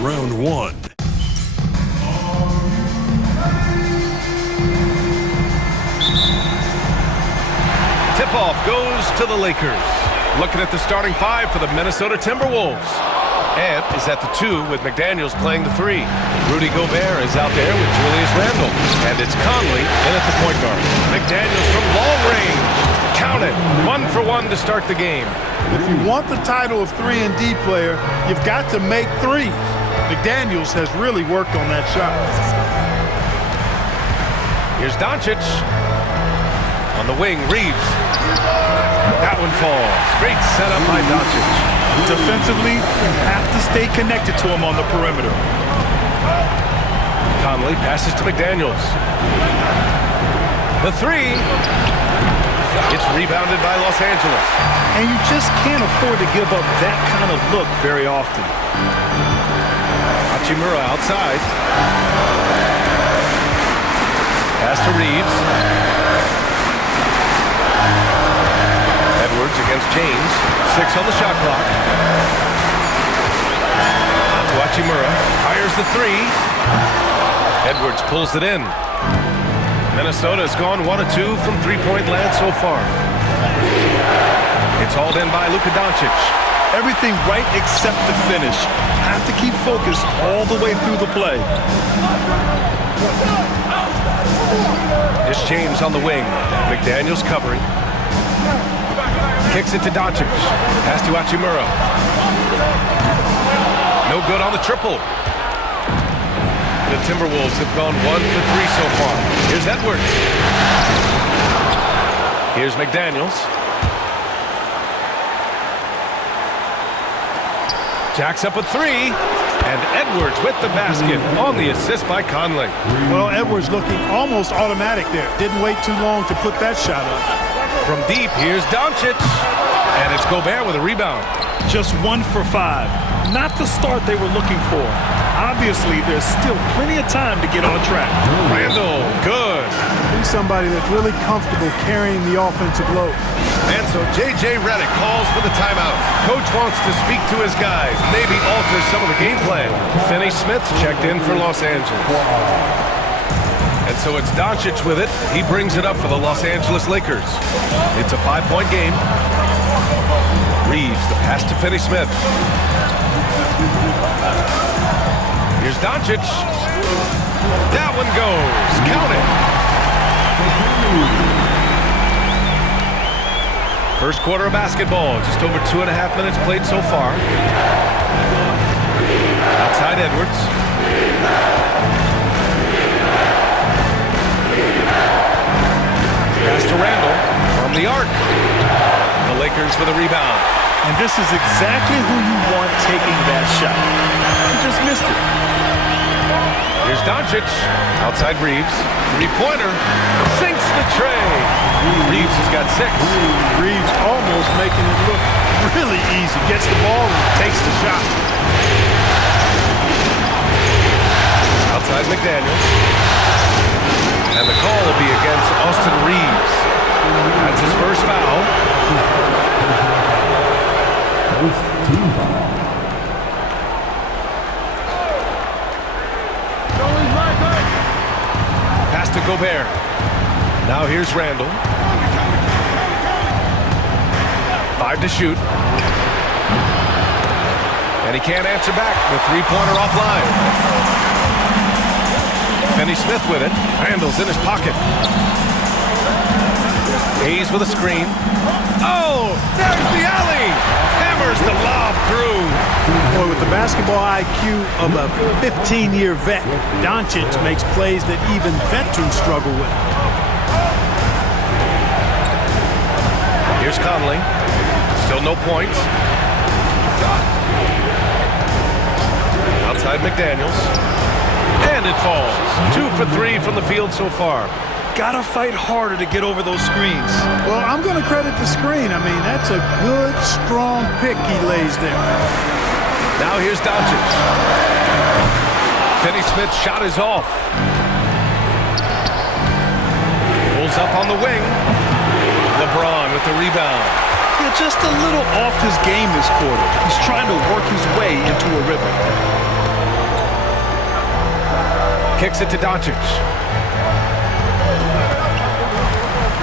Round 1. Tip-off goes to the Lakers. Looking at the starting five for the Minnesota Timberwolves. Ant is at the 2 with McDaniels playing the 3. Rudy Gobert is out there with Julius Randle. And it's Conley in at the point guard. McDaniels from long range. Count it. 1 for 1 to start the game. If you want the title of 3-and-D player, you've got to make threes. McDaniels has really worked on that shot. Here's Doncic. On the wing, Reeves. That one falls. Great setup by Doncic. Defensively, you have to stay connected to him on the perimeter. Conley passes to McDaniels. The 3. It's rebounded by Los Angeles. And you just can't afford to give up that kind of look very often. Hachimura outside. Pass to Reeves. Edwards against James. 6 on the shot clock. To Hachimura. Fires the 3. Edwards pulls it in. Minnesota has gone 1 of 2 from three-point land so far. It's hauled in by Luka Doncic. Everything right except the finish. Have to keep focused all the way through the play. It's James on the wing. McDaniels covering. Kicks it to Doncic. Pass to Hachimura. No good on the triple. The Timberwolves have gone 1 for 3 so far. Here's Edwards. Here's McDaniels. Jacks up a 3. And Edwards with the basket on the assist by Conley. Well, Edwards looking almost automatic there. Didn't wait too long to put that shot up. From deep, here's Doncic. And it's Gobert with a rebound. Just 1 for 5. Not the start they were looking for. Obviously, there's still plenty of time to get on track. Randle, good. He's somebody that's really comfortable carrying the offensive load. And so J.J. Redick calls for the timeout. Coach wants to speak to his guys, maybe alter some of the game plan. Finney Smith checked in for Los Angeles. And so it's Doncic with it. He brings it up for the Los Angeles Lakers. It's a 5-point game. Reeves, the pass to Finney Smith. Here's Doncic. That one goes. Count it. First quarter of basketball. Just over 2.5 minutes played so far. Outside Edwards. Pass to Randle from the arc. The Lakers with a rebound. And this is exactly who you want taking that shot. He just missed it. Here's Doncic. Outside Reeves. Three-pointer. Sinks the tray. Reeves has got 6. Reeves almost making it look really easy. Gets the ball and takes the shot. Outside McDaniels. And the call will be against Austin Reeves. That's his first foul. Pass to Gobert. Now here's Randle. 5 to shoot. And he can't answer back. The three-pointer offline. Finney Smith with it. Randle's in his pocket. Hayes with a screen. Oh, there's the alley. Hammers the lob through. Boy, with the basketball IQ of a 15-year vet, Doncic makes plays that even veterans struggle with. Here's Conley. Still no points. Outside McDaniels. And it falls. 2 for 3 from the field so far. Gotta fight harder to get over those screens. Well, I'm going to credit the screen. I mean, that's a good, strong pick he lays there. Now here's Doncic. Finney Smith's shot is off. Pulls up on the wing. LeBron with the rebound. Yeah, just a little off his game this quarter. He's trying to work his way into a rhythm. Kicks it to Doncic.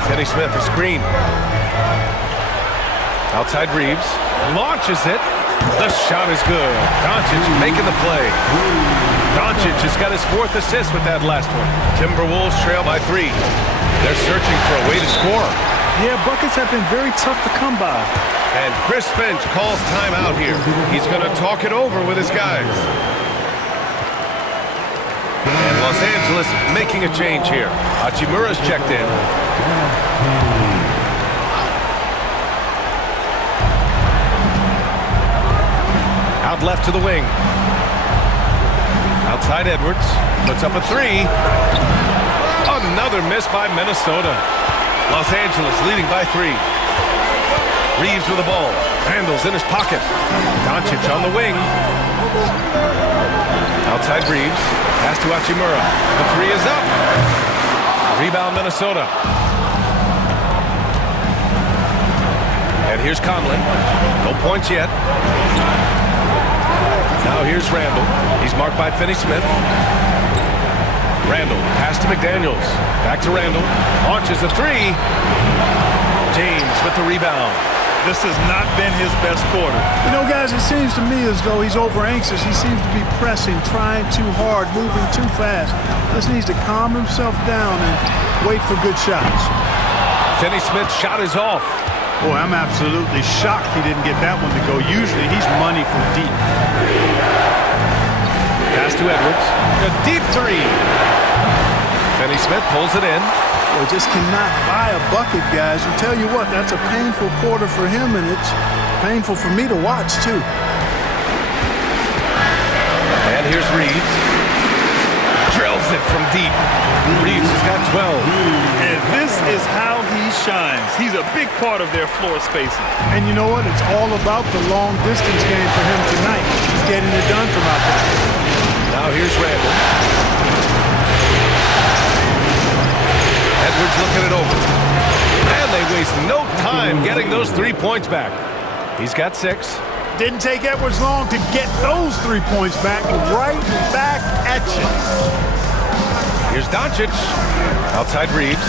Finney Smith, a screen. Outside Reeves. Launches it. The shot is good. Doncic making the play. Doncic has got his 4th assist with that last one. Timberwolves trail by 3. They're searching for a way to score. Yeah, buckets have been very tough to come by. And Chris Finch calls timeout here. He's going to talk it over with his guys. And Los Angeles making a change here. Hachimura's checked in. Out left to the wing. Outside Edwards. Puts up a 3. Another miss by Minnesota. Los Angeles leading by 3. Reeves with the ball. Randall's in his pocket. Doncic on the wing. Outside Reeves. Pass to Hachimura. The 3 is up. Rebound Minnesota. And here's Conley. No points yet. Now here's Randall. He's marked by Finney Smith. Randall, pass to McDaniels. Back to Randall. Launches a 3. James with the rebound. This has not been his best quarter. You know, guys, it seems to me as though he's over anxious. He seems to be pressing, trying too hard, moving too fast. Just needs to calm himself down and wait for good shots. Finney Smith's shot is off. Boy, I'm absolutely shocked he didn't get that one to go. Usually he's money from deep. Pass to Edwards. A deep 3. Finney Smith pulls it in. Boy, just cannot buy a bucket, guys. And tell you what, that's a painful quarter for him, and it's painful for me to watch, too. And here's Reeves. Drills it from deep. Reeves has got 12. And this is how he shines. He's a big part of their floor spacing. And you know what? It's all about the long distance game for him tonight. He's getting it done from out there. Now here's Randall. Edwards looking it over. And they waste no time getting those 3 points back. He's got 6. Didn't take Edwards long to get those 3 points back. Right back at you. Here's Doncic. Outside Reeves.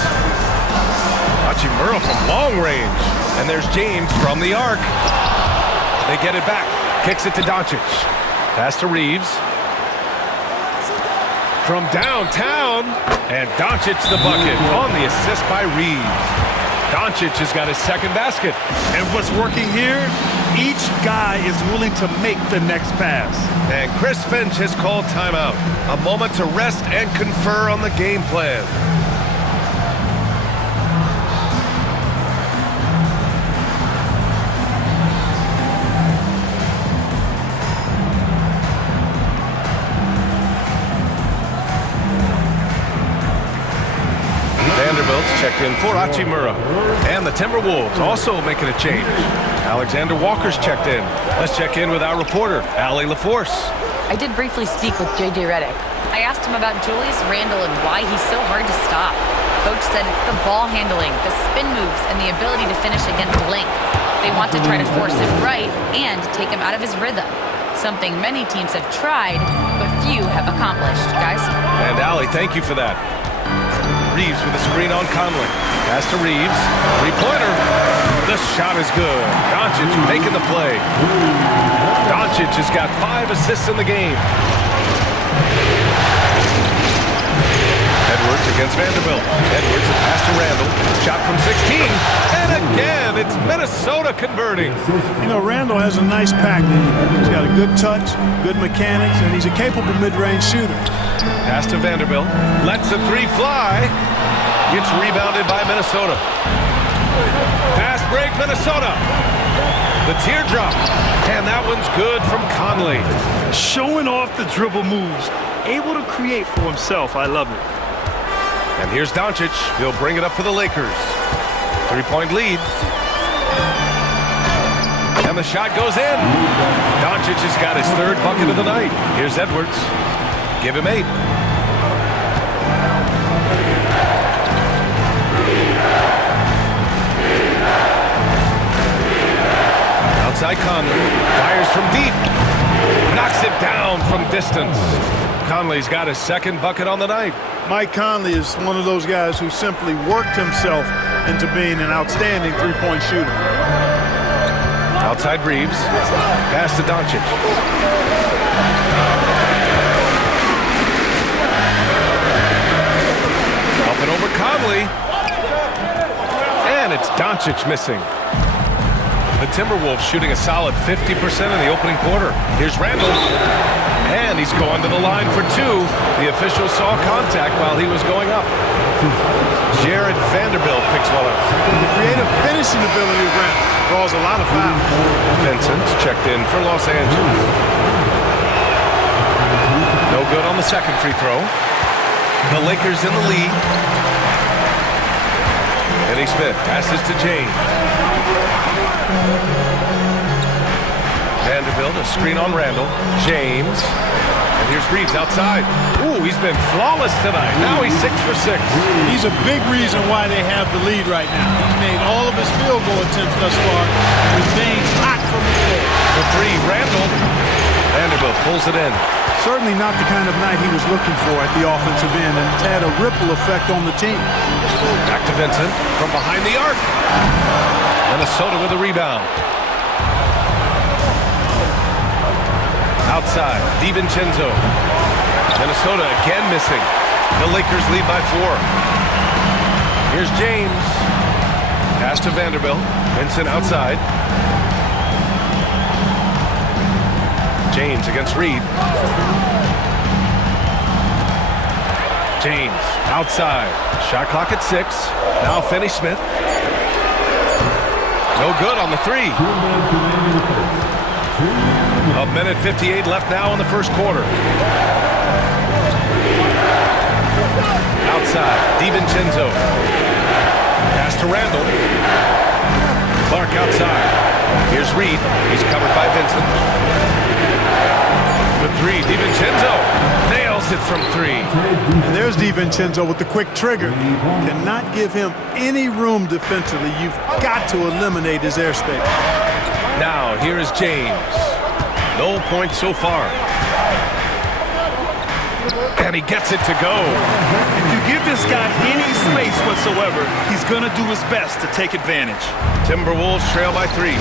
Hachimura from long range. And there's James from the arc. They get it back. Kicks it to Doncic. Pass to Reeves. From downtown. And Doncic the bucket on the assist by Reeves. Doncic has got his 2nd basket. And what's working here, each guy is willing to make the next pass. And Chris Finch has called timeout. A moment to rest and confer on the game plan. Vanderbilt's checked in for Hachimura. And the Timberwolves also making a change. Alexander Walker's checked in. Let's check in with our reporter, Allie LaForce. I did briefly speak with J.J. Redick. I asked him about Julius Randle and why he's so hard to stop. Coach said it's the ball handling, the spin moves, and the ability to finish against length. They want to try to force him right and take him out of his rhythm. Something many teams have tried, but few have accomplished. Guys? And Allie, thank you for that. Reeves with a screen on Conley. Pass to Reeves. 3-pointer. The shot is good. Doncic making the play. Doncic has got 5 assists in the game. Edwards against Vanderbilt. Edwards a pass to Randall. Shot from 16. And again, it's Minnesota converting. You know, Randall has a nice package. He's got a good touch, good mechanics, and he's a capable mid-range shooter. Pass to Vanderbilt. Lets the 3 fly. Gets rebounded by Minnesota. Fast break, Minnesota. The teardrop. And that one's good from Conley. Showing off the dribble moves. Able to create for himself. I love it. And here's Doncic. He'll bring it up for the Lakers. 3-point lead. And the shot goes in. Doncic has got his 3rd bucket of the night. Here's Edwards. Give him 8. Outside Conley. Fires from deep. Knocks it down from distance. Conley's got his second bucket on the night. Mike Conley is one of those guys who simply worked himself into being an outstanding three-point shooter. Outside Reeves. Pass to Doncic. Up and over Conley. And it's Doncic missing. The Timberwolves shooting a solid 50% in the opening quarter. Here's Randle. And he's going to the line for two. The official saw contact while he was going up. Jared Vanderbilt picks one up. The creative finishing ability of Randle draws a lot of fouls. Vincent's checked in for Los Angeles. No good on the second free throw. The Lakers in the lead. Eddie Smith passes to James. Vanderbilt, a screen on Randle. James. And here's Reeves outside. Ooh, he's been flawless tonight. Now he's 6 for 6. He's a big reason why they have the lead right now. He's made all of his field goal attempts thus far. Remains hot from the floor. For three, Randle. Vanderbilt pulls it in. Certainly not the kind of night he was looking for at the offensive end, and it's had a ripple effect on the team. Back to Vincent from behind the arc. Minnesota with a rebound. Outside, DiVincenzo. Minnesota again missing. The Lakers lead by 4. Here's James. Pass to Vanderbilt. Vincent outside. James against Reed. James outside. Shot clock at 6. Now Finney-Smith. No good on the three. A minute 58 left now in the first quarter. Outside, DiVincenzo. Pass to Randle. Clark outside. Here's Reed. He's covered by Vincent. The three, DiVincenzo nails it from 3. And there's DiVincenzo with the quick trigger. Cannot give him any room defensively. You've got to eliminate his airspace. Now, here is James. No points so far. And he gets it to go. If you give this guy any space whatsoever, he's going to do his best to take advantage. Timberwolves trail by 3.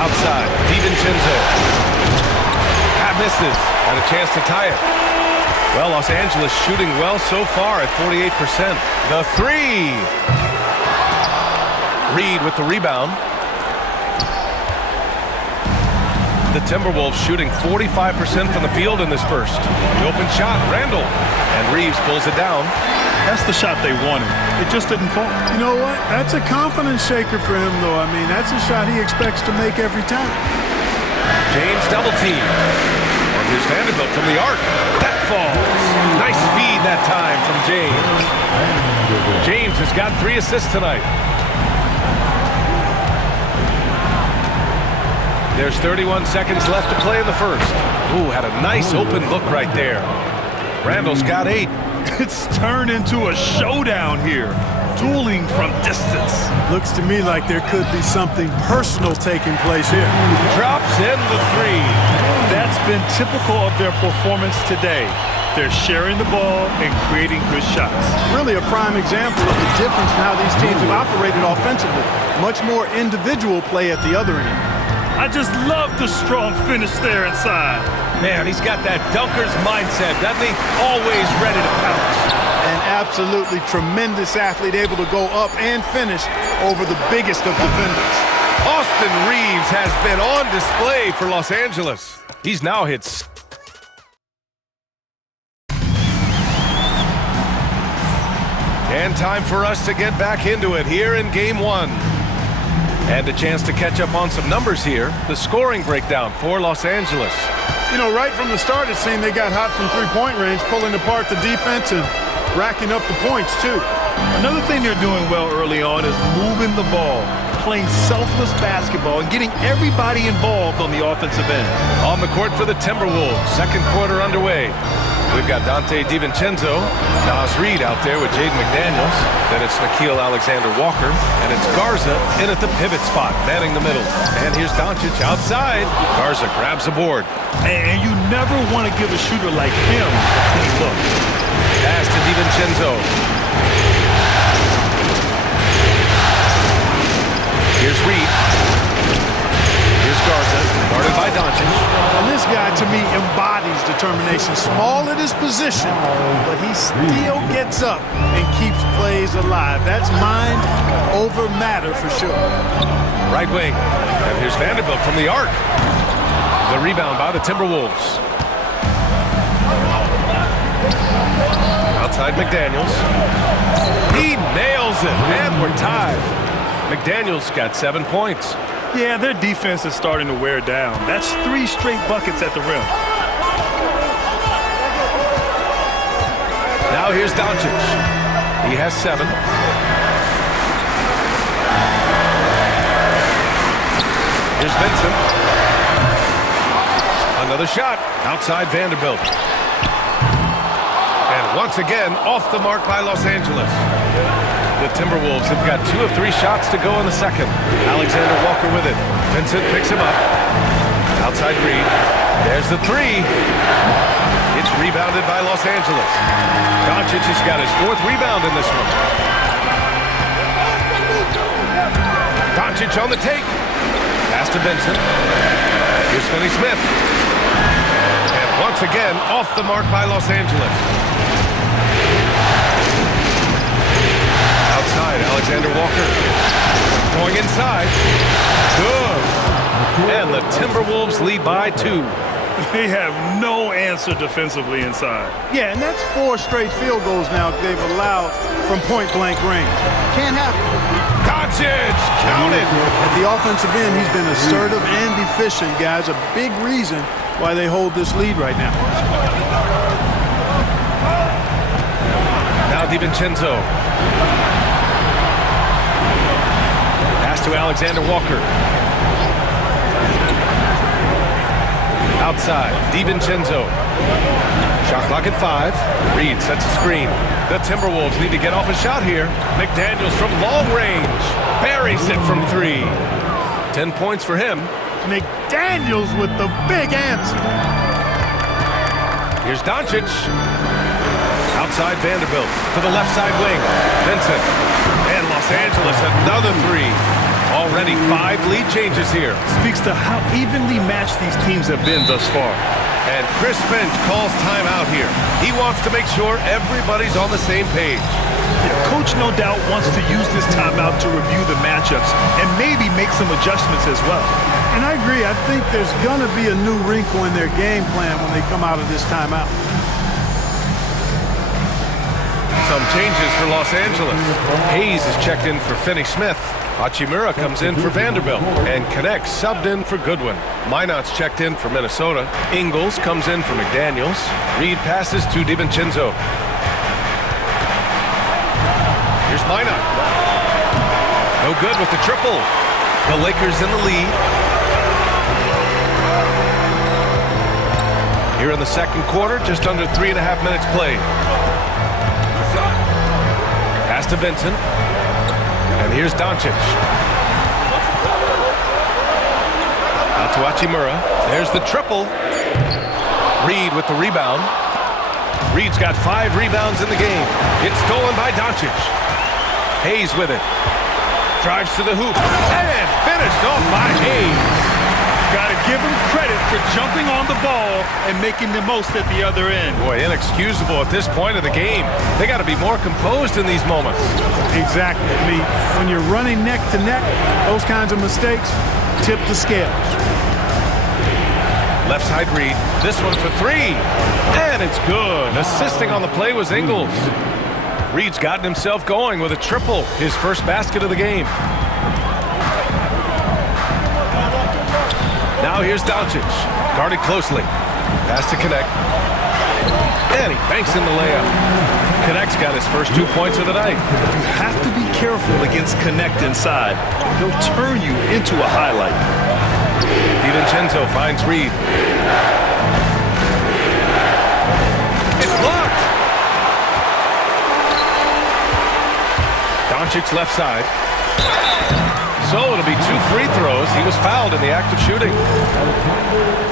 Outside, DiVincenzo. That misses. Got a chance to tie it. Well, Los Angeles shooting well so far at 48%. The three. Reed with the rebound. The Timberwolves shooting 45% from the field in this first. The open shot, Randle. And Reeves pulls it down. That's the shot they wanted. It just didn't fall. You know what? That's a confidence shaker for him, though. I mean, that's a shot he expects to make every time. James double team. And here's Vanderbilt from the arc. That falls. Nice feed that time from James. James has got 3 assists tonight. There's 31 seconds left to play in the first. Ooh, had a nice open look right there. Randle's got 8. It's turned into a showdown here. Dueling from distance. Looks to me like there could be something personal taking place here. Drops in the 3. That's been typical of their performance today. They're sharing the ball and creating good shots. Really a prime example of the difference in how these teams have operated offensively. Much more individual play at the other end. I just love the strong finish there inside. Man, he's got that dunker's mindset, doesn't he? Always ready to pounce. An absolutely tremendous athlete, able to go up and finish over the biggest of defenders. Austin Reeves has been on display for Los Angeles. He's now hit. And time for us to get back into it here in Game 1. And a chance to catch up on some numbers here. The scoring breakdown for Los Angeles. You know, right from the start, it seemed they got hot from three-point range, pulling apart the defense and racking up the points, too. Another thing they're doing well early on is moving the ball, playing selfless basketball, and getting everybody involved on the offensive end. On the court for the Timberwolves, second quarter underway. We've got Dante DiVincenzo, Nas Reed out there with Jaden McDaniels. Then it's Nickeil Alexander-Walker, and it's Garza in at the pivot spot, manning the middle. And here's Doncic outside. Garza grabs the board. And you never want to give a shooter like him a clean look. Pass to DiVincenzo. Here's Reed. Here's Garza, guarded by Doncic. And this guy, to me, embodies determination. Small at his position, but he still gets up and keeps plays alive. That's mind over matter for sure. Right wing. And here's Vanderbilt from the arc. The rebound by the Timberwolves. Outside McDaniels. He nails it, and we're tied. McDaniels got 7 points. Yeah, their defense is starting to wear down. That's 3 straight buckets at the rim. Now here's Doncic. He has 7. Here's Vincent. Another shot outside Vanderbilt. And once again, off the mark by Los Angeles. The Timberwolves have got 2 of 3 shots to go in the second. Alexander-Walker with it. Vincent picks him up. Outside Reed. There's the 3. It's rebounded by Los Angeles. Doncic has got his 4th rebound in this one. Doncic on the take. Pass to Vincent. Here's Finney Smith. And once again, off the mark by Los Angeles. Outside, Alexander-Walker. Going inside. Good. And the Timberwolves lead by 2. They have no answer defensively inside. Yeah, and that's 4 straight field goals now they've allowed from point-blank range. Can't happen. Doncic, counted. At the offensive end, he's been assertive and efficient, guys. A big reason why they hold this lead right now. Now DiVincenzo. Pass to Alexander-Walker. Outside, DiVincenzo. Shot clock at 5. Reed sets a screen. The Timberwolves need to get off a shot here. McDaniels from long range. Buries it from 3. 10 points for him. McDaniels with the big answer. Here's Doncic. Outside Vanderbilt to the left side wing. Vincent. And Los Angeles another 3. Already 5 lead changes here. Speaks to how evenly matched these teams have been thus far. And Chris Finch calls timeout here. He wants to make sure everybody's on the same page. Yeah, Coach no doubt wants to use this timeout to review the matchups and maybe make some adjustments as well. And I agree. I think there's going to be a new wrinkle in their game plan when they come out of this timeout. Some changes for Los Angeles. Hayes is checked in for Finney Smith. Hachimura comes in for Vanderbilt. And Connect subbed in for Goodwin. Minot's checked in for Minnesota. Ingles comes in for McDaniels. Reed passes to DiVincenzo. Here's Minot. No good with the triple. The Lakers in the lead. Here in the second quarter, just under 3.5 minutes played. Pass to Vincent. And here's Doncic. Out to Hachimura. There's the triple. Reed with the rebound. Reed's got 5 rebounds in the game. It's stolen by Doncic. Hayes with it. Drives to the hoop. And finished off by Hayes. Got to give him credit for jumping on the ball and making the most at the other end. Boy, inexcusable at this point of the game. They got to be more composed in these moments. Exactly. I mean, when you're running neck to neck, those kinds of mistakes tip the scales. Left side Reed. This one for 3. And it's good. Assisting on the play was Ingles. Reed's gotten himself going with a triple. His first basket of the game. Now here's Doncic. Guarded closely. Pass to Connect. And he banks in the layup. Connect's got his first 2 points of the night. You have to be careful against Connect inside. He'll turn you into a highlight. DiVincenzo finds Reed. It's blocked. Doncic left side. So it'll be 2 free throws. He was fouled in the act of shooting.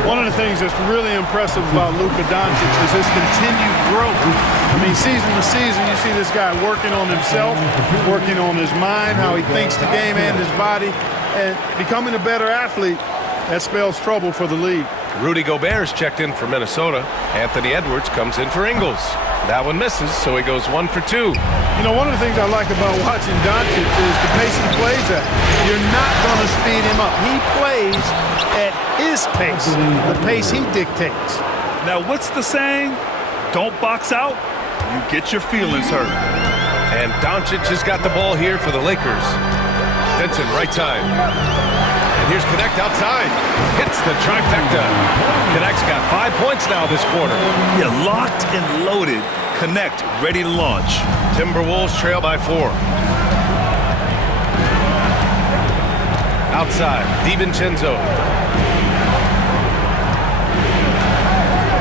One of the things that's really impressive about Luka Doncic is his continued growth. I mean, season to season, you see this guy working on himself, working on his mind, how he thinks the game and his body, and becoming a better athlete. That spells trouble for the league. Rudy Gobert's checked in for Minnesota. Anthony Edwards comes in for Ingles. That one misses, so he goes 1 for 2. You know, one of the things I like about watching Doncic is the pace he plays at. You're not going to speed him up. He plays at his pace, the pace he dictates. Now, what's the saying? Don't box out, you get your feelings hurt. And Doncic has got the ball here for the Lakers. Vincent, right side. And here's Connect outside. Hits the trifecta. Connect's got 5 points now this quarter. Yeah, locked and loaded. Connect, ready to launch. Timberwolves trail by 4. Outside, DiVincenzo.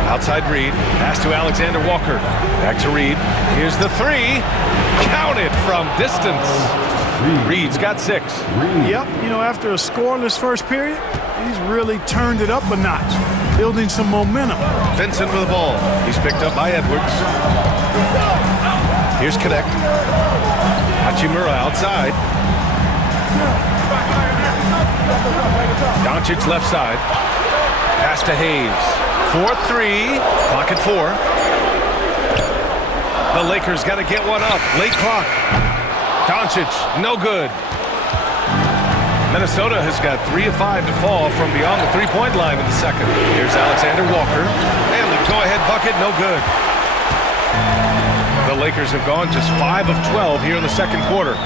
Outside Reed. Pass to Alexander Walker. Back to Reed. Here's the 3. Counted from distance. Reed's got 6. Yep, you know, after a scoreless first period, he's really turned it up a notch, building some momentum. Vincent with the ball. He's picked up by Edwards. Here's Connect. Hachimura outside. Doncic left side. Pass to Hayes. 4-3. Clock at 4. The Lakers got to get one up. Late clock. Doncic, no good. Minnesota has got 3 of 5 to fall from beyond the three-point line in the second. Here's Alexander Walker. And the go-ahead bucket, no good. The Lakers have gone just 5 of 12 here in the second quarter.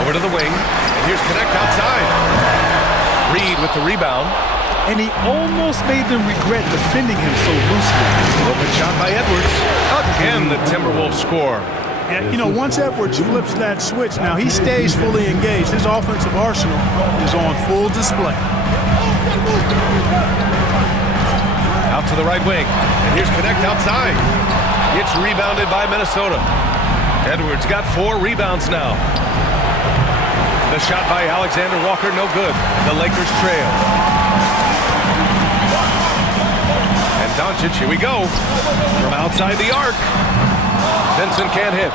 Over to the wing. And here's Connect outside. Reed with the rebound. And he almost made them regret defending him so loosely. Open shot by Edwards. Again, the Timberwolves score. And, you know, once Edwards flips that switch, now he stays fully engaged. His offensive arsenal is on full display. Out to the right wing. And here's Connect outside. It's rebounded by Minnesota. Edwards got 4 rebounds now. The shot by Alexander Walker, no good. The Lakers trail. And Doncic, here we go. From outside the arc. Vincent can't hit.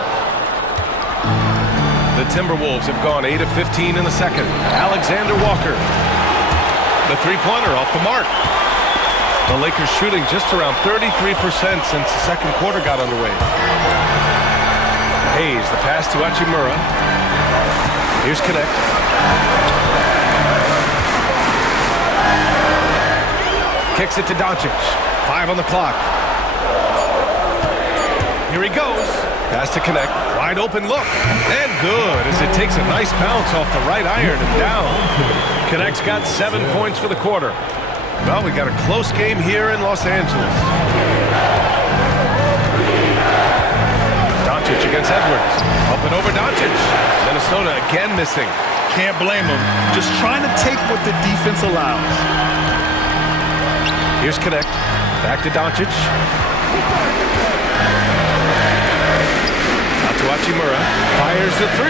The Timberwolves have gone 8 of 15 in the second. Alexander Walker. The three-pointer off the mark. The Lakers shooting just around 33% since the second quarter got underway. Hayes, the pass to Hachimura. Here's Connect. Kicks it to Doncic. 5 on the clock. Here he goes. Pass to Connect. Wide open look. And good as it takes a nice bounce off the right iron and down. Connect's got 7 points for the quarter. Well, we got a close game here in Los Angeles. Doncic against Edwards. Up and over Doncic. Minnesota again missing. Can't blame him. Just trying to take what the defense allows. Here's Connect. Back to Doncic. Out to Hachimura. Fires the 3.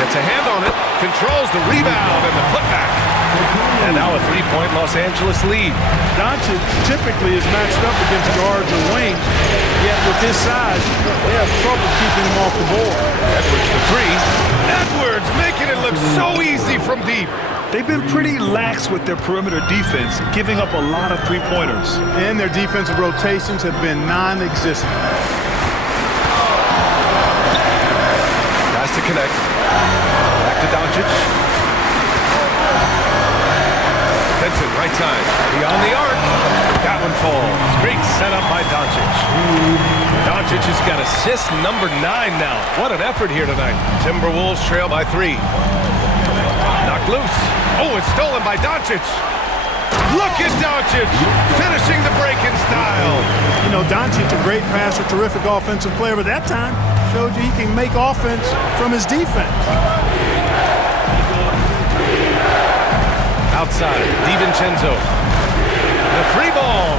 Gets a hand on it. Controls the rebound and the putback. And now a 3-point Los Angeles lead. Doncic typically is matched up against guards or wings, yet with his size, they have trouble keeping him off the board. Edwards for 3. Edwards making it look so easy from deep. They've been pretty lax with their perimeter defense, giving up a lot of three-pointers. And their defensive rotations have been non-existent. Pass to Connect. Back to Doncic. Vincent, right side. Beyond the arc. That one falls. Great setup by Doncic. Doncic has got assist number 9 now. What an effort here tonight. Timberwolves trail by 3. Knocked loose. Oh, it's stolen by Doncic. Look at Doncic finishing the break in style. You know, Doncic, a great passer, terrific offensive player, but that time showed you he can make offense from his defense. Outside, DiVincenzo. The 3 ball.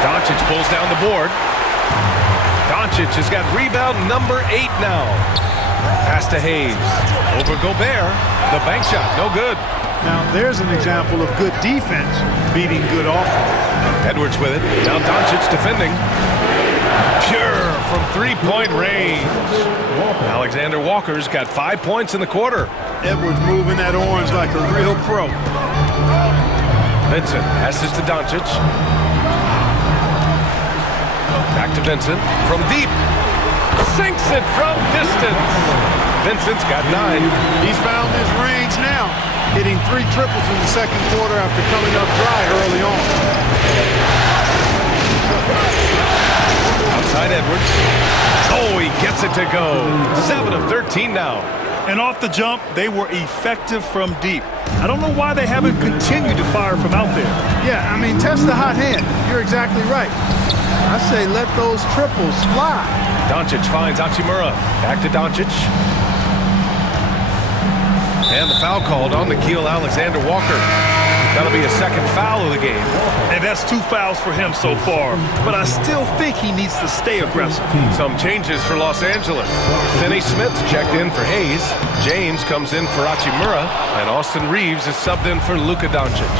Doncic Doncic pulls down the board. Doncic has got rebound number 8 now. Pass to Hayes. Over Gobert. The bank shot, no good. Now, there's an example of good defense beating good offense. Edwards with it. Now Doncic defending. Pure from three-point range. Alexander Walker's got 5 points in the quarter. Edwards moving that orange like a real pro. Vincent passes to Doncic. Back to Vincent from deep. Sinks it from distance. Vincent's got 9. He's found his range now, hitting 3 triples in the second quarter after coming up dry early on. Outside Edwards. Oh, he gets it to go. 7 of 13 now. And off the jump, they were effective from deep. I don't know why they haven't continued to fire from out there. Yeah, I mean, test the hot hand. You're exactly right. I say let those triples fly. Doncic finds Hachimura. Back to Doncic. And the foul called on Nickeil Alexander-Walker. That'll be a second foul of the game. And that's 2 fouls for him so far. But I still think he needs to stay aggressive. Some changes for Los Angeles. Finney Smith checked in for Hayes. James comes in for Hachimura. And Austin Reeves is subbed in for Luka Doncic.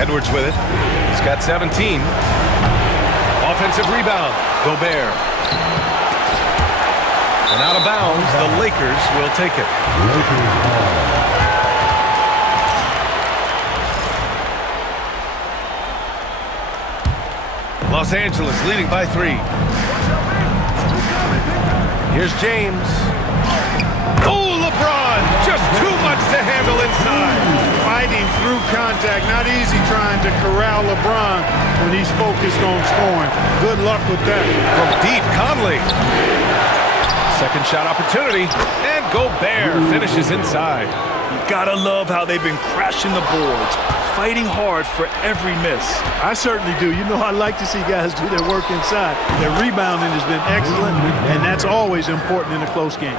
Edwards with it. He's got 17. Offensive rebound. Gobert. And out of bounds, the Lakers will take it. Los Angeles leading by 3. Here's James. Oh, LeBron! Just too much to handle inside. Fighting through contact. Not easy trying to corral LeBron when he's focused on scoring. Good luck with that. From deep, Conley. Second shot opportunity, and Gobert finishes inside. You gotta love how they've been crashing the boards, fighting hard for every miss. I certainly do. You know, I like to see guys do their work inside. Their rebounding has been excellent, and that's always important in a close game.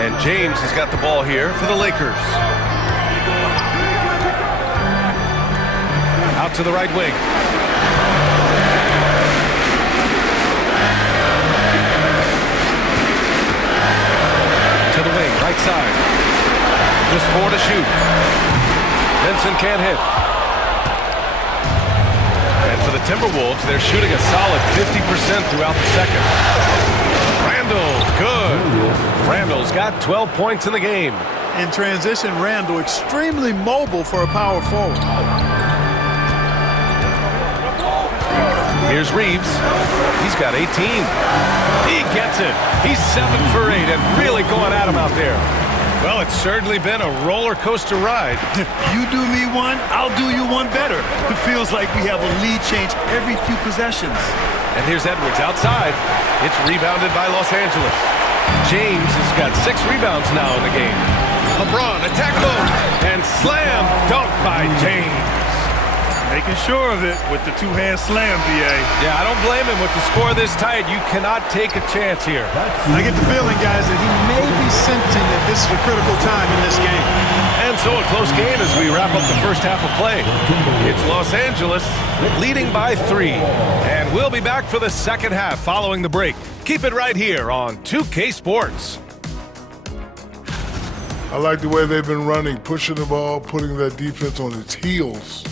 And James has got the ball here for the Lakers. Out to the right wing. To the wing, right side. Just 4 to shoot. Vincent can't hit. And for the Timberwolves, they're shooting a solid 50% throughout the second. Randall, good. Randall's got 12 points in the game. In transition, Randall extremely mobile for a power forward. Here's Reeves. He's got 18. He gets it. He's 7 for 8 and really going at him out there. Well, it's certainly been a roller coaster ride. You do me one, I'll do you one better. It feels like we have a lead change every few possessions. And here's Edwards outside. It's rebounded by Los Angeles. James has got 6 rebounds now in the game. LeBron attack mode and slam dunk by James. Making sure of it with the 2-hand slam, B.A. Yeah, I don't blame him with the score this tight. You cannot take a chance here. I get the feeling, guys, that he may be sensing that this is a critical time in this game. And so a close game as we wrap up the first half of play. It's Los Angeles leading by 3. And we'll be back for the second half following the break. Keep it right here on 2K Sports. I like the way they've been running, pushing the ball, putting that defense on its heels.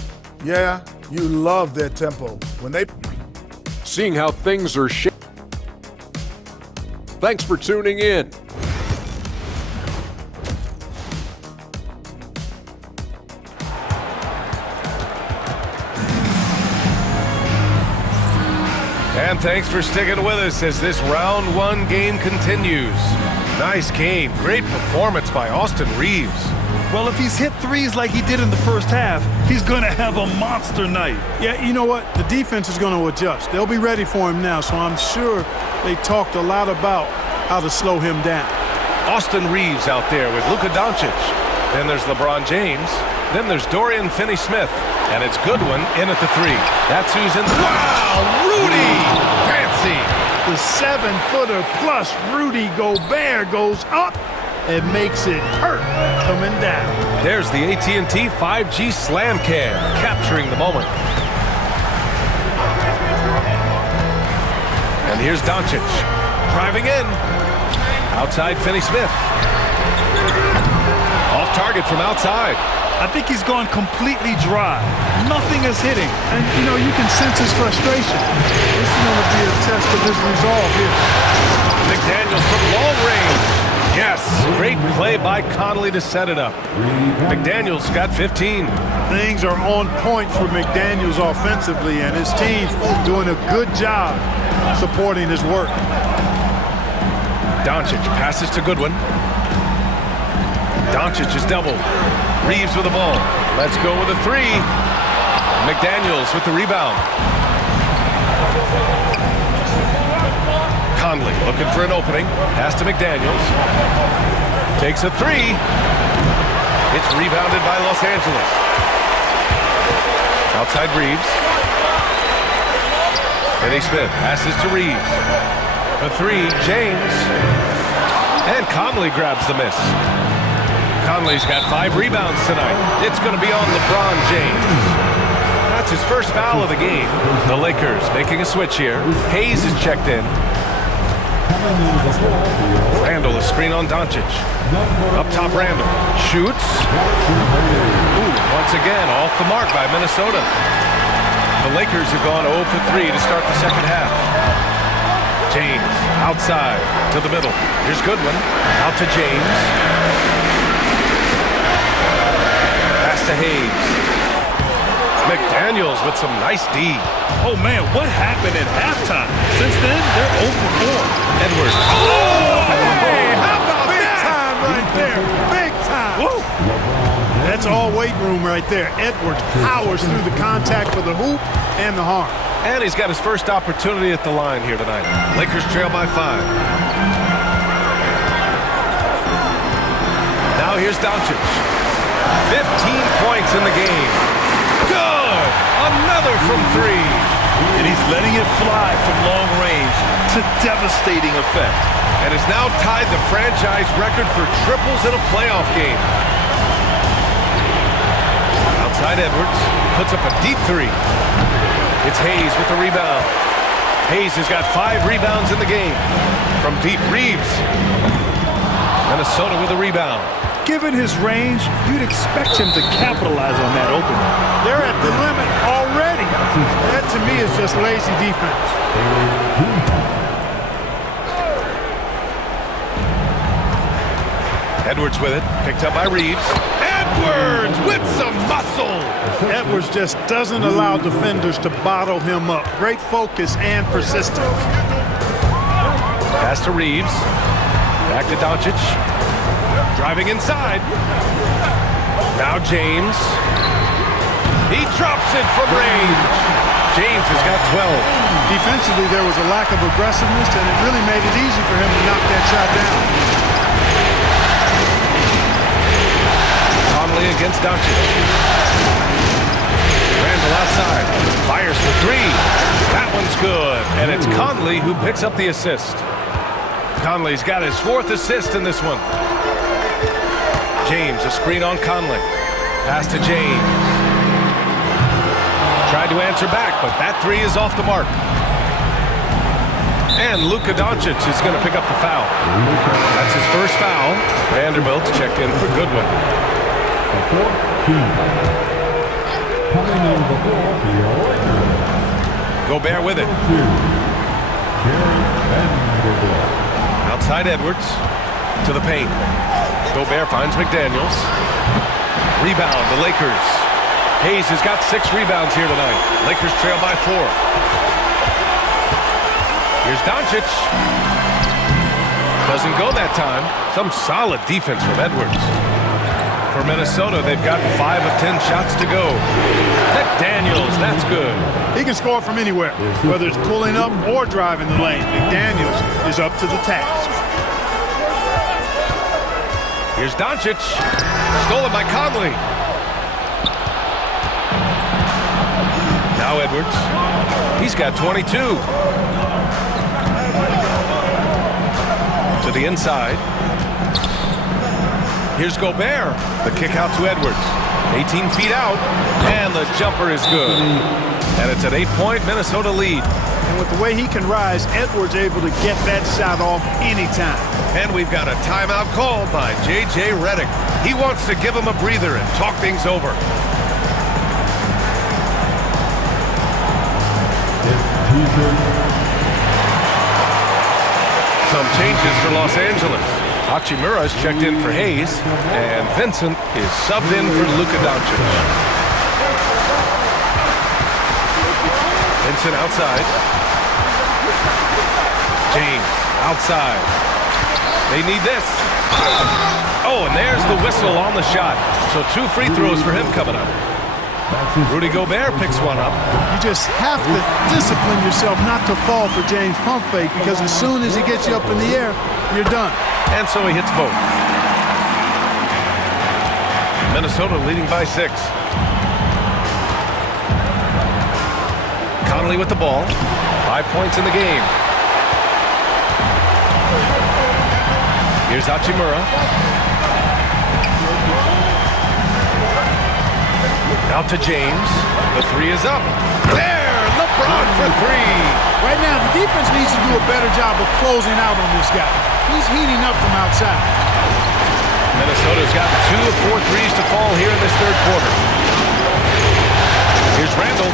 Yeah, you love their tempo. When they seeing how things are shaping. Thanks for tuning in. And thanks for sticking with us as this round 1 game continues. Nice game. Great performance by Austin Reeves. Well, if he's hit threes like he did in the first half, he's going to have a monster night. Yeah, you know what? The defense is going to adjust. They'll be ready for him now, so I'm sure they talked a lot about how to slow him down. Austin Reeves out there with Luka Doncic. Then there's LeBron James. Then there's Dorian Finney-Smith. And it's Goodwin in at the 3. That's who's in the... Wow! Rudy! Fancy! The 7-footer plus Rudy Gobert goes up It makes it hurt coming down. There's the AT&T 5G Slam Cam, capturing the moment. And here's Doncic, driving in. Outside Finney-Smith. Off target from outside. I think he's gone completely dry. Nothing is hitting. And, you can sense his frustration. This is going to be a test of his resolve here. McDaniels from long range. Yes, great play by Conley to set it up. McDaniels got 15. Things are on point for McDaniels offensively, and his team's doing a good job supporting his work. Doncic passes to Goodwin. Doncic is doubled. Reeves with the ball. Let's go with a three. McDaniels with the rebound. Conley looking for an opening. Pass to McDaniels. Takes a three. It's rebounded by Los Angeles. Outside Reeves. Finney-Smith passes to Reeves. For three, James. And Conley grabs the miss. Conley's got 5 rebounds tonight. It's going to be on LeBron James. That's his first foul of the game. The Lakers making a switch here. Hayes is checked in. Randall a screen on Doncic. Up top Randall. Shoots. Ooh, once again off the mark by Minnesota. The Lakers have gone 0 for 3 to start the second half. James outside to the middle. Here's Goodwin. Out to James. To Hayes. McDaniels with some nice D. Oh, man, what happened at halftime? Since then, they're 0 for 4. Edwards. Oh, hey, how about big time right there? Big time. Woo. That's all weight room right there. Edwards powers through the contact for the hoop and the harm. And he's got his first opportunity at the line here tonight. Lakers trail by 5. Now here's Doncic. 15 points in the game. Good! Another from 3. And he's letting it fly from long range to devastating effect. And has now tied the franchise record for triples in a playoff game. Outside Edwards. Puts up a deep 3. It's Hayes with the rebound. Hayes has got 5 rebounds in the game. From deep, Reeves. Minnesota with a rebound. Given his range, you'd expect him to capitalize on that opening. They're at the limit already. That, to me, is just lazy defense. Edwards with it. Picked up by Reeves. Edwards with some muscle. Edwards just doesn't allow defenders to bottle him up. Great focus and persistence. Pass to Reeves. Back to Doncic. Driving inside. Now James. He drops it from range. James has got 12. Defensively, there was a lack of aggressiveness, and it really made it easy for him to knock that shot down. Conley against Doncic. Randall outside. Fires for 3. That one's good. And it's Conley who picks up the assist. Conley's got his 4th assist in this one. James, a screen on Conley. Pass to James. Tried to answer back, but that 3 is off the mark. And Luka Doncic is going to pick up the foul. That's his first foul. Vanderbilt checked in for Goodwin. Gobert with it. Outside Edwards. To the paint. Gobert finds McDaniels. Rebound, the Lakers. Hayes has got 6 rebounds here tonight. Lakers trail by 4. Here's Doncic. Doesn't go that time. Some solid defense from Edwards. For Minnesota, they've got 5 of 10 shots to go. McDaniels, that's good. He can score from anywhere, whether it's pulling up or driving the lane. McDaniels is up to the task. Here's Doncic. Stolen by Conley. Now Edwards. He's got 22. To the inside. Here's Gobert. The kick out to Edwards. 18 feet out, and the jumper is good. And it's an 8-point Minnesota lead. And with the way he can rise, Edwards able to get that shot off anytime. And we've got a timeout called by J.J. Redick. He wants to give him a breather and talk things over. Some changes for Los Angeles. Hachimura's checked in for Hayes, and Vincent is subbed in for Luka Doncic. Vincent outside. James outside. They need this. Oh, and there's the whistle on the shot. So 2 free throws for him coming up. Rudy Gobert picks one up. You just have to discipline yourself not to fall for James pump fake, because as soon as he gets you up in the air, you're done. And so he hits both. Minnesota leading by 6. Conley with the ball. 5 points in the game. Here's Hachimura. Out to James. The 3 is up. There! LeBron for 3. Right now, the defense needs to do a better job of closing out on this guy. He's heating up from outside. Minnesota's got 2 of 4 threes to fall here in this third quarter. Here's Randall.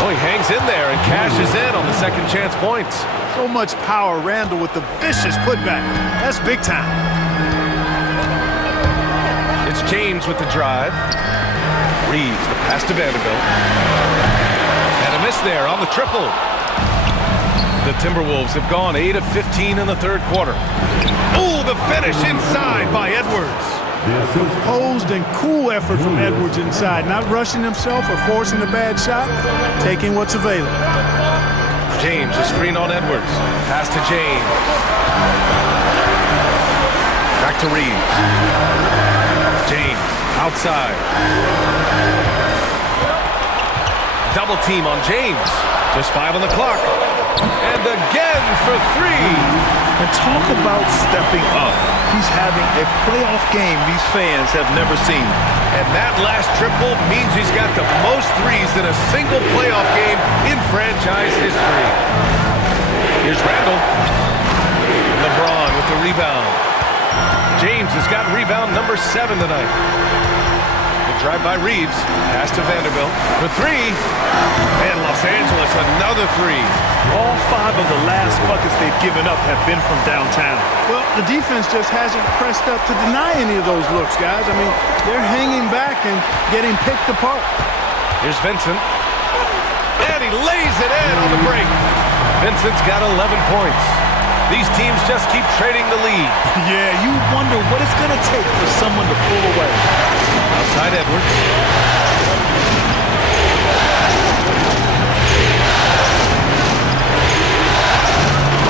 Oh, he hangs in there and cashes in on the second chance points. So much power, Randall with the vicious putback. That's big time. It's James with the drive. Reeves, the pass to Vanderbilt. And a miss there on the triple. The Timberwolves have gone 8 of 15 in the third quarter. Oh, the finish inside by Edwards. Composed and cool effort from Edwards inside, not rushing himself or forcing a bad shot, taking what's available. James, a screen on Edwards. Pass to James. Back to Reeves. James, outside. Double team on James. Just 5 on the clock. And again for 3. And talk about stepping up. He's having a playoff game these fans have never seen. And that last triple means he's got the most threes in a single playoff game in franchise history. Here's Randall. LeBron with the rebound. James has got rebound number 7 tonight. Good drive by Reeves. Pass to Vanderbilt for 3. And Los Angeles another 3. All 5 of the last buckets they've given up have been from downtown. Well, the defense just hasn't pressed up to deny any of those looks, guys. I mean, they're hanging back and getting picked apart. Here's Vincent. And he lays it in on the break. Vincent's got 11 points. These teams just keep trading the lead. Yeah, you wonder what it's going to take for someone to pull away. Outside Edwards.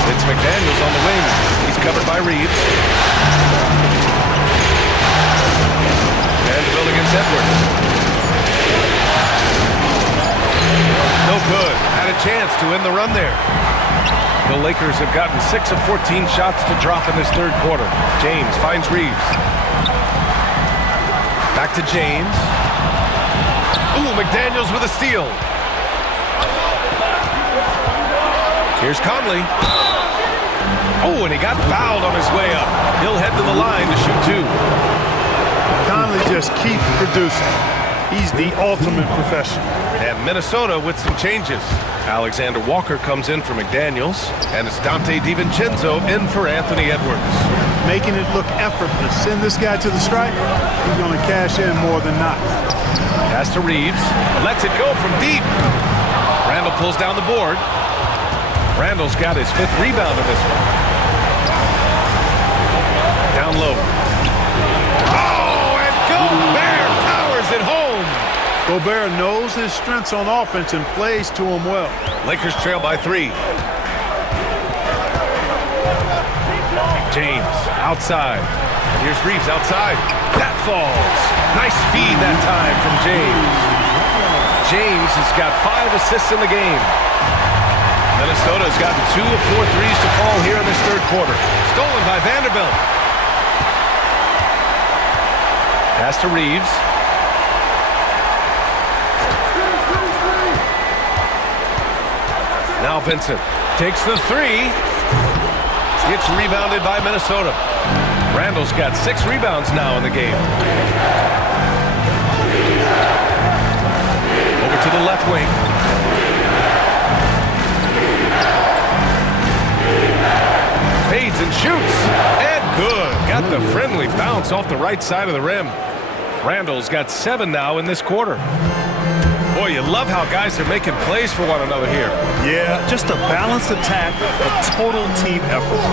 It's McDaniels on the wing. He's covered by Reeves. Vanderbilt against Edwards. No good. Had a chance to end the run there. The Lakers have gotten 6 of 14 shots to drop in this third quarter. James finds Reeves. Back to James. Ooh, McDaniels with a steal. Here's Conley. Oh, and he got fouled on his way up. He'll head to the line to shoot 2. Conley just keeps producing. He's the ultimate professional. And Minnesota with some changes. Alexander Walker comes in for McDaniels, and it's Dante DiVincenzo in for Anthony Edwards. Making it look effortless. Send this guy to the stripe, he's going to cash in more than not. Pass to Reeves. Lets it go from deep. Randall pulls down the board. Randall's got his 5th rebound in this one. Down low. Oh, and Gobert powers it home. Gobert knows his strengths on offense and plays to him well. Lakers trail by 3. James outside. And here's Reeves outside. That falls. Nice feed that time from James. James has got 5 assists in the game. Minnesota's gotten 2 of 4 threes to fall here in this third quarter. Stolen by Vanderbilt. Pass to Reeves. Now Vincent takes the three. It's rebounded by Minnesota. Randall's got 6 rebounds now in the game. Over to the left wing. Fades and shoots. And good. Got the friendly bounce off the right side of the rim. Randall's got 7 now in this quarter. Boy, you love how guys are making plays for one another here. Yeah, just a balanced attack, a total team effort.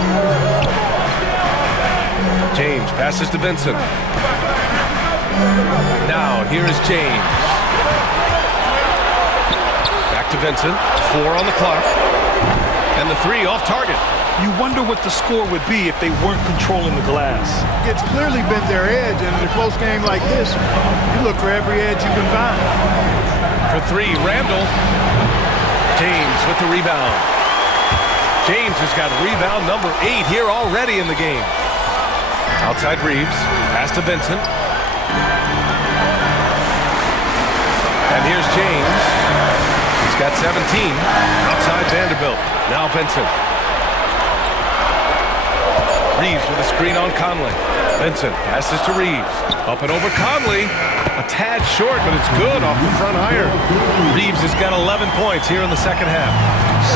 James passes to Vincent. Now, here is James. Back to Vincent. 4 on the clock. And the 3 off target. You wonder what the score would be if they weren't controlling the glass. It's clearly been their edge, and in a close game like this, you look for every edge you can find. For 3, Randall. James with the rebound. James has got rebound number 8 here already in the game. Outside Reeves. Pass to Vincent. And here's James. He's got 17. Outside Vanderbilt. Now Vincent. Reeves with a screen on Conley. Vincent passes to Reeves. Up and over Conley. A tad short, but it's good off the front iron. Reeves has got 11 points here in the second half.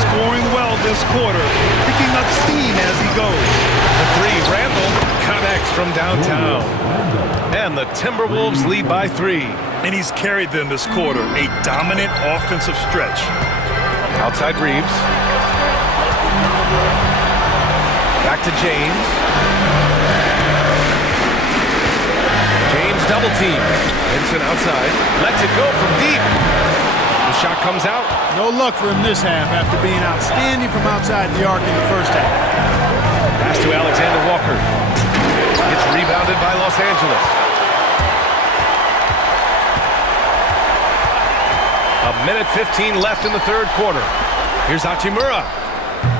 Scoring well this quarter, picking up steam as he goes. The 3, Randall connects from downtown. And the Timberwolves lead by 3. And he's carried them this quarter, a dominant offensive stretch. Outside Reeves. Back to James. James double team. Vincent outside. Lets it go from deep. The shot comes out. No luck for him this half after being outstanding from outside the arc in the first half. Pass to Alexander Walker. It's rebounded by Los Angeles. A minute 15 left in the third quarter. Here's Hachimura.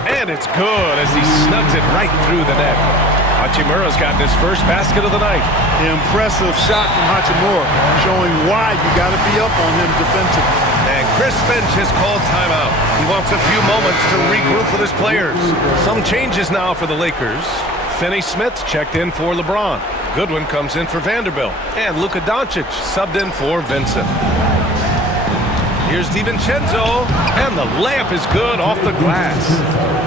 And it's good as he snugs it right through the net. Hachimura's gotten his first basket of the night. The impressive shot from Hachimura, showing why you got to be up on him defensively. And Chris Finch has called timeout. He wants a few moments to regroup with his players. Some changes now for the Lakers. Finney-Smith checked in for LeBron. Goodwin comes in for Vanderbilt. And Luka Doncic subbed in for Vincent. Here's DiVincenzo, and the layup is good off the glass.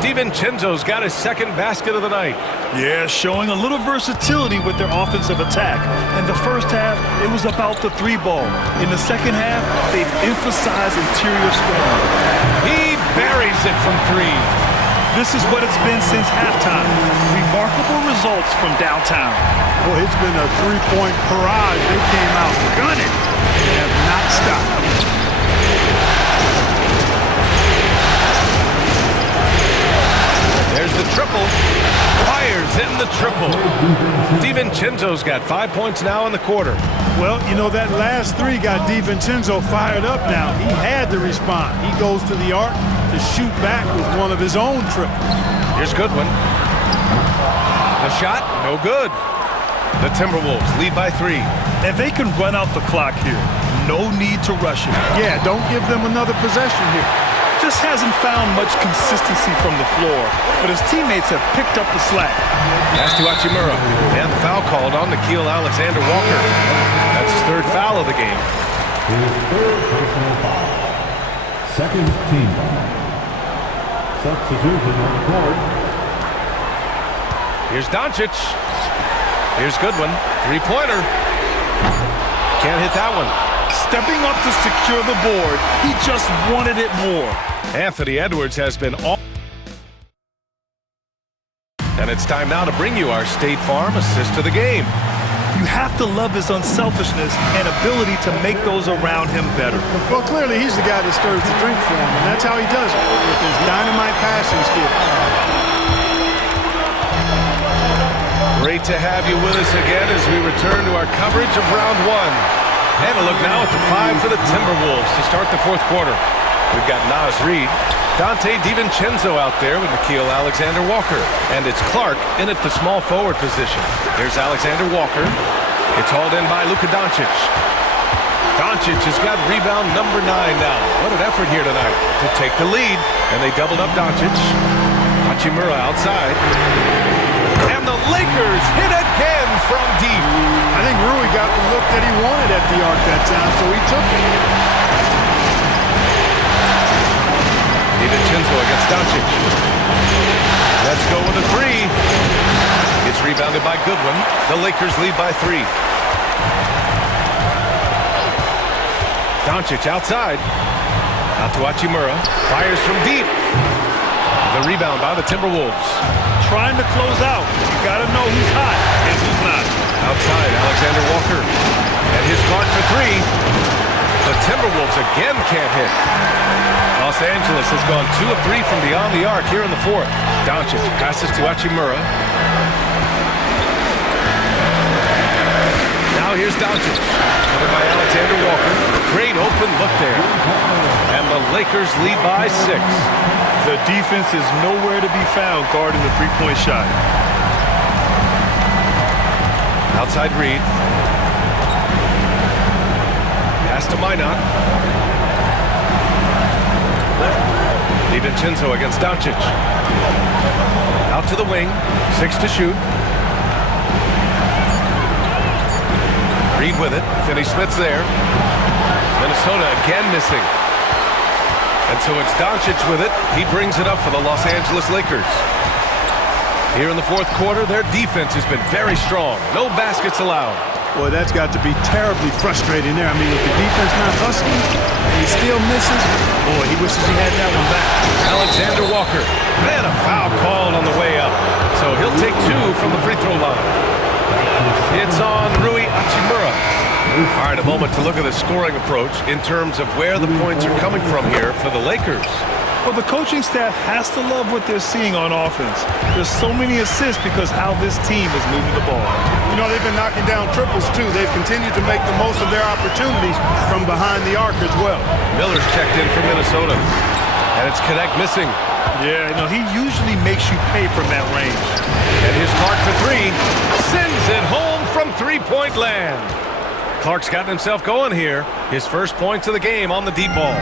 DiVincenzo's got his second basket of the night. Yeah, showing a little versatility with their offensive attack. In the first half, it was about the 3-ball. In the second half, they've emphasized interior scoring. He buries it from 3. This is what it's been since halftime. Remarkable results from downtown. Boy, it's been a 3-point barrage. They came out gunning and have not stopped. There's the triple. Fires in the triple. DiVincenzo's got 5 points now in the quarter. Well, you know, that last 3 got DiVincenzo fired up now. He had to respond. He goes to the arc to shoot back with one of his own triples. Here's Goodwin. The shot, no good. The Timberwolves lead by 3. And they can run out the clock here. No need to rush it. Yeah, don't give them another possession here. Just hasn't found much consistency from the floor, but his teammates have picked up the slack. Pass to Hachimura, and the foul called on Nickeil Alexander-Walker. That's his 3rd foul of the game. His 3rd personal foul. 2nd team foul. Substitution on the court. Here's Doncic. Here's Goodwin. 3-pointer. Can't hit that one. Stepping up to secure the board, he just wanted it more. Anthony Edwards has been all. And it's time now to bring you our State Farm assist to the game. You have to love his unselfishness and ability to make those around him better. Well, clearly he's the guy that stirs the drink for him, and that's how he does it, with his dynamite passing skills. Great to have you with us again as we return to our coverage of round 1. And a look now at the 5 for the Timberwolves to start the 4th quarter. We've got Naz Reid, Dante DiVincenzo out there with Nickeil Alexander-Walker. And it's Clark in at the small forward position. Here's Alexander Walker. It's hauled in by Luka Doncic. Doncic has got rebound number 9 now. What an effort here tonight to take the lead. And they doubled up Doncic. Hachimura outside. And the Lakers hit again from deep. I think Rui got the look that he wanted at the arc that time, so he took it. DiVincenzo against Doncic. Let's go with a 3. It's rebounded by Goodwin. The Lakers lead by 3. Doncic outside. Out to Hachimura. Fires from deep. The rebound by the Timberwolves. Trying to close out. You got to know who's hot and who's not. Outside, Alexander Walker. And his card for 3. The Timberwolves again can't hit. Los Angeles has gone 2 of 3 from beyond the arc here in the 4th. Doncic passes to Hachimura. Now here's Doncic. Covered by Alexander Walker. Great open look there. And the Lakers lead by 6. The defense is nowhere to be found guarding the three-point shot. Outside Reed. Pass to Minot. DiVincenzo against Doncic. Out to the wing. 6 to shoot. Reed with it. Finney-Smith's there. Minnesota again missing. And so it's Doncic with it. He brings it up for the Los Angeles Lakers. Here in the 4th quarter, their defense has been very strong. No baskets allowed. Boy, that's got to be terribly frustrating there. I mean, with the defense not hustling, and he still misses. Boy, he wishes he had that one back. Alexander Walker. Man, a foul called on the way up. So he'll take 2 from the free throw line. It's on Rui Hachimura. All right, a moment to look at the scoring approach in terms of where the points are coming from here for the Lakers. Well, the coaching staff has to love what they're seeing on offense. There's so many assists because how this team is moving the ball. You know, they've been knocking down triples, too. They've continued to make the most of their opportunities from behind the arc as well. Miller's checked in for Minnesota. And it's Connect missing. Yeah, you know, he usually makes you pay from that range. And his Clark for 3. Sends it home from three-point land. Clark's gotten himself going here. His first points of the game on the deep ball.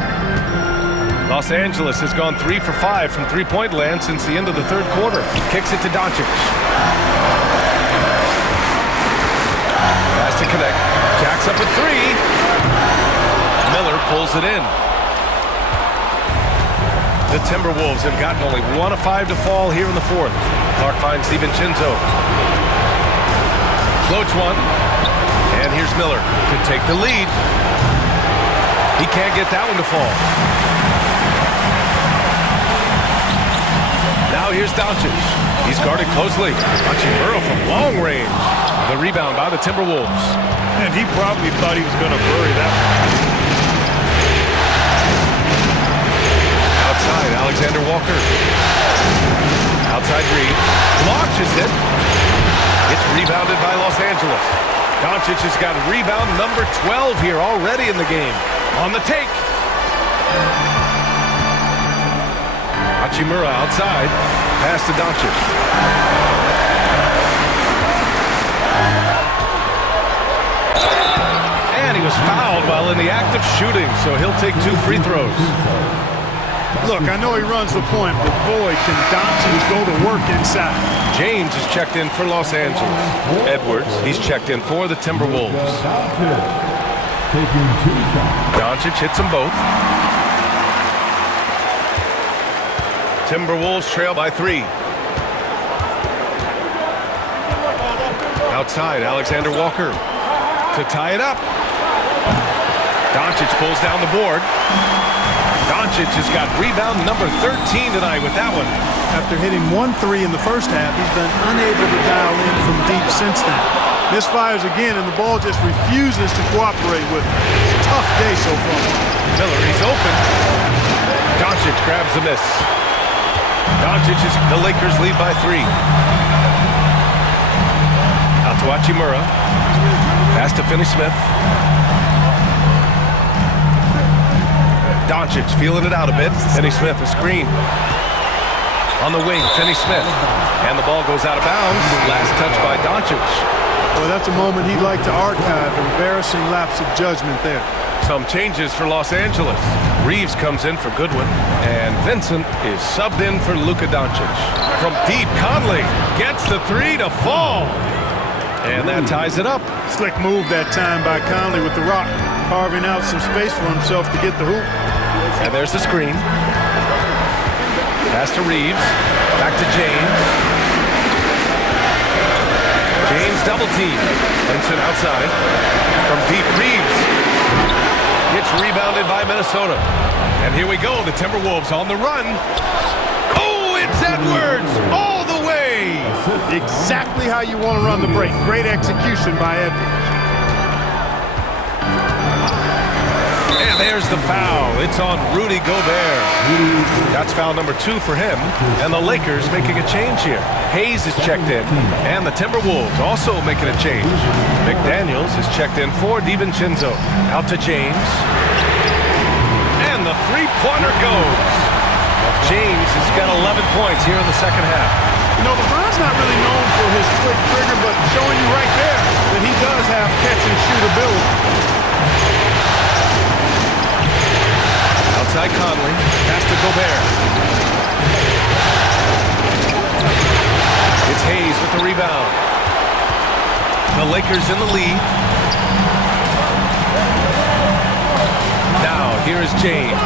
Los Angeles has gone 3 for 5 from three-point land since the end of the 3rd quarter. Kicks it to Doncic. Pass to Connect. Jacks up at 3. Miller pulls it in. The Timberwolves have gotten only 1 of 5 to fall here in the 4th. Clark finds DiVincenzo. Floats one. And here's Miller to take the lead. He can't get that one to fall. Now here's Doncic. He's guarded closely. Hachimura from long range. The rebound by the Timberwolves. And he probably thought he was going to bury that one. Outside, Alexander Walker. Outside Reed. Launches it. It's rebounded by Los Angeles. Doncic has got rebound number 12 here already in the game. On the take. Hachimura outside. Pass to Doncic. And he was fouled while in the act of shooting, so he'll take 2 free throws. Look, I know he runs the point, but boy, can Doncic go to work inside. James is checked in for Los Angeles. Edwards, he's checked in for the Timberwolves. Doncic hits them both. Timberwolves trail by 3. Outside, Alexander Walker to tie it up. Doncic pulls down the board. Doncic has got rebound number 13 tonight with that one. After hitting 1 3 in the first half, he's been unable to dial in from deep since then. Misfires again, and the ball just refuses to cooperate with him. It's a tough day so far. Miller, he's open. Doncic grabs the miss. Doncic is the Lakers lead by 3. Out to Hachimura. Pass to Finney-Smith. Doncic feeling it out a bit. Finney-Smith, a screen. On the wing, Finney-Smith. And the ball goes out of bounds. Last touch by Doncic. Well, that's a moment he'd like to archive. Embarrassing lapse of judgment there. Some changes for Los Angeles. Reeves comes in for Goodwin, and Vincent is subbed in for Luka Doncic. From deep, Conley gets the three to fall. And that ties it up. Slick move that time by Conley with the rock, carving out some space for himself to get the hoop. And there's the screen. Pass to Reeves. Back to James. James double team. Vincent outside. From deep, Reeves. It's rebounded by Minnesota. And here we go. The Timberwolves on the run. Oh, it's Edwards all the way. Exactly how you want to run the break. Great execution by Edwards. And there's the foul. It's on Rudy Gobert. That's foul number 2 for him. And the Lakers making a change here. Hayes is checked in. And the Timberwolves also making a change. McDaniels is checked in for DiVincenzo. Out to James. And the three-pointer goes. James has got 11 points here in the second half. You know, LeBron's not really known for his quick trigger, but showing you right there that he does have catch-and-shoot ability. Outside Conley, pass to Gobert. It's Hayes with the rebound. The Lakers in the lead. Now, here is James.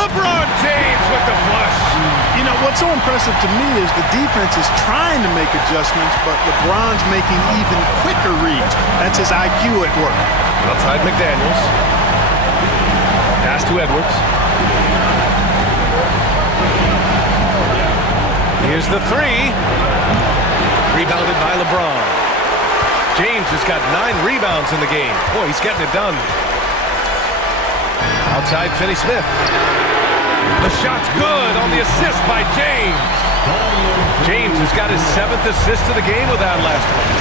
LeBron James with the flush. You know, what's so impressive to me is the defense is trying to make adjustments, but LeBron's making even quicker reads. That's his IQ at work. Outside McDaniels. Pass to Edwards. Here's the three. Rebounded by LeBron. James has got 9 rebounds in the game. Boy, he's getting it done. Outside Finney-Smith. The shot's good on the assist by James. James has got his 7th assist of the game with that last one.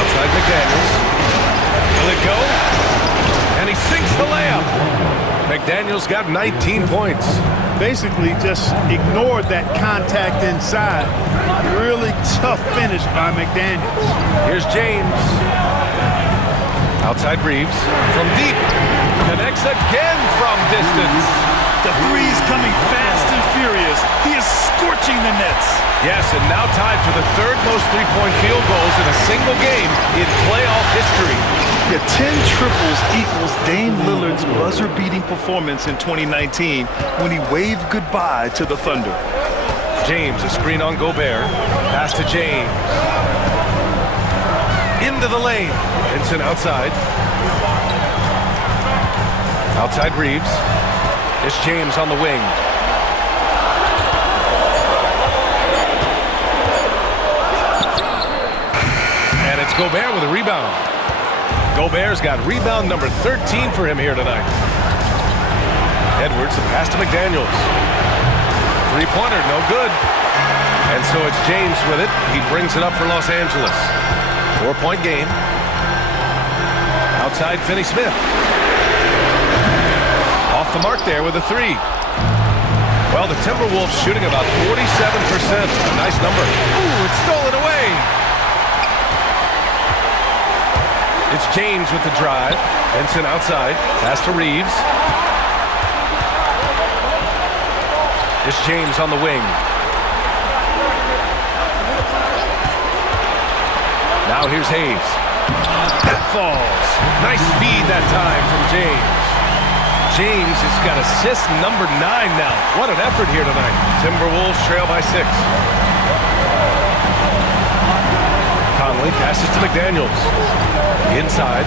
Outside McDaniels. Will it go? And he sinks the layup. McDaniels got 19 points. Basically just ignored that contact inside. Really tough finish by McDaniels. Here's James. Outside Reeves. From deep. Connects again from distance. The three's coming fast and furious. He is scorching the nets. Yes, and now tied for the 3rd most three-point field goals in a single game in playoff history. Yeah, 10 triples equals Dame Lillard's buzzer-beating performance in 2019 when he waved goodbye to the Thunder. James, a screen on Gobert. Pass to James. Into the lane. Vincent outside. Outside Reeves. It's James on the wing. And it's Gobert with a rebound. Gobert's got rebound number 13 for him here tonight. Edwards, a pass to McDaniels. Three-pointer, no good. And so it's James with it. He brings it up for Los Angeles. 4-point game. Outside Finney-Smith. Off the mark there with a three. Well, the Timberwolves shooting about 47%. A nice number. Ooh, it's stolen away. It's James with the drive. Vincent outside. Pass to Reeves. It's James on the wing. Now here's Hayes. That falls. Nice feed that time from James. James has got assist number 9 now. What an effort here tonight. Timberwolves trail by 6. Conley passes to McDaniels. Inside.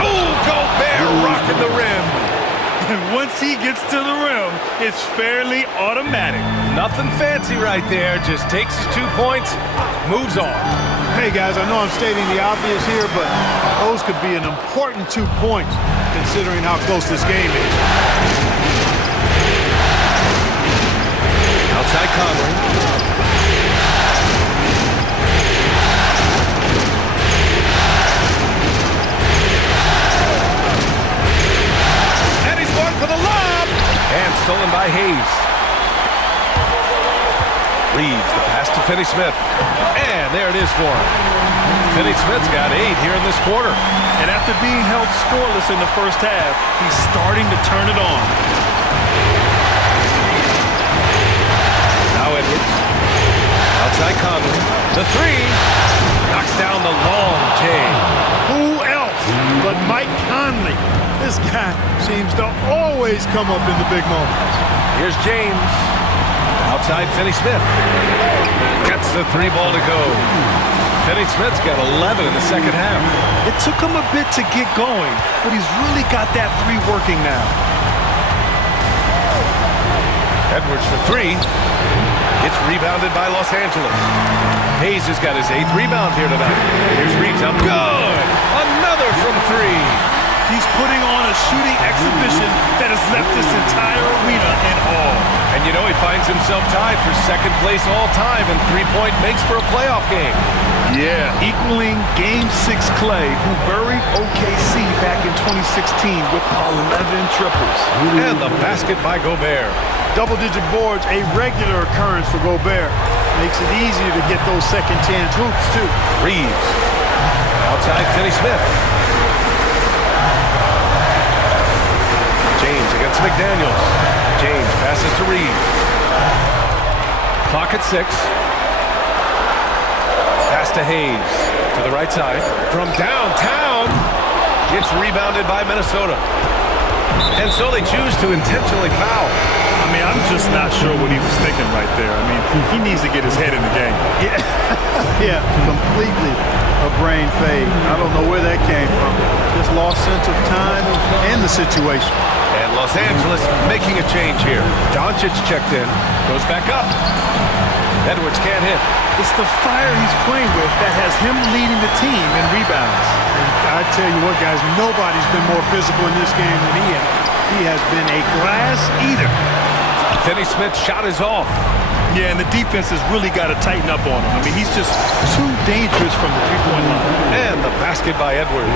Oh, Gobert rocking the rim. And once he gets to the rim, it's fairly automatic. Nothing fancy right there. Just takes his 2 points, moves on. Hey, guys, I know I'm stating the obvious here, but those could be an important 2 points considering how close this game is. Outside Conley. And he's going for the lob. And stolen by Hayes. Reeves, the pass to Finney-Smith. And there it is for him. Finney-Smith's got 8 here in this quarter. And after being held scoreless in the first half, he's starting to turn it on. Now Edwards. Outside Conley. The 3. Knocks down the long J. Who else but Mike Conley? This guy seems to always come up in the big moments. Here's James. Outside Finney-Smith. Gets the 3 ball to go. Finney-Smith's got 11 in the second half. It took him a bit to get going, but he's really got that 3 working now. Edwards for 3. It's rebounded by Los Angeles. Hayes has got his 8th rebound here tonight. Here's Reeves up. Good! Another from 3. He's putting on a shooting exhibition that has left this entire arena in awe. And you know he finds himself tied for second place all time in three-point makes for a playoff game. Yeah, equaling Game 6 Clay, who buried OKC back in 2016 with 11 triples. And the basket by Gobert. Double-digit boards, a regular occurrence for Gobert. Makes it easier to get those second-chance hoops, too. Reeves. Outside Finney-Smith. James against McDaniels. James passes to Reeves. Clock at 6. Pass to Hayes. To the right side. From downtown. It's rebounded by Minnesota. And so they choose to intentionally foul. I mean, I'm just not sure what he was thinking right there. I mean, he needs to get his head in the game. Yeah, completely a brain fade. I don't know where that came from. Just lost sense of time and the situation. And Los Angeles making a change here. Doncic checked in. Goes back up. Edwards can't hit. It's the fire he's playing with that has him leading the team in rebounds. And I tell you what, guys, nobody's been more physical in this game than he has. He has been a glass eater. Finney-Smith's shot is off. Yeah, and the defense has really got to tighten up on him. I mean, he's just too dangerous from the three-point line. And the basket by Edwards.